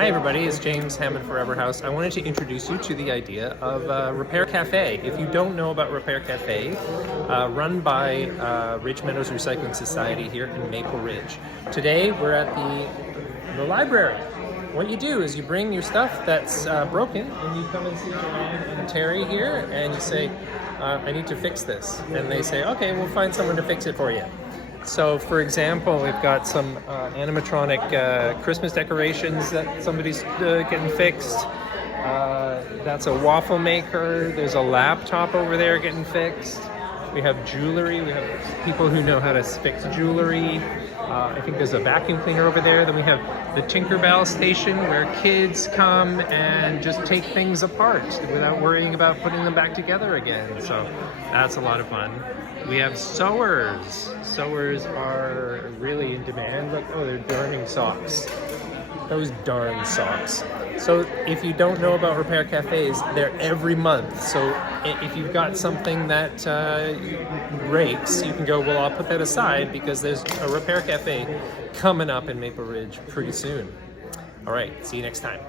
Hi everybody, it's James Hammond Forever House. I wanted to introduce you to the idea of Repair Cafe. If you don't know about Repair Cafe, run by Ridge Meadows Recycling Society here in Maple Ridge. Today we're at the library. What you do is you bring your stuff that's broken and you come and see Joanne and Terry here and you say, I need to fix this. And they say, okay, we'll find someone to fix it for you. So, for example, we've got some animatronic Christmas decorations that somebody's getting fixed. That's a waffle maker. There's a laptop over there getting fixed. We have jewelry. We have people who know how to fix jewelry. I think there's a vacuum cleaner over there. Then we have the Tinkerbell station where kids come and just take things apart without worrying about putting them back together again. So that's a lot of fun. We have sewers. Sewers are really in demand. Look, oh, they're darning socks. Those darn socks. So if you don't know about Repair Cafes, they're every month. So if you've got something that breaks, you can go, well, I'll put that aside because there's a Repair Cafe coming up in Maple Ridge pretty soon. All right, see you next time.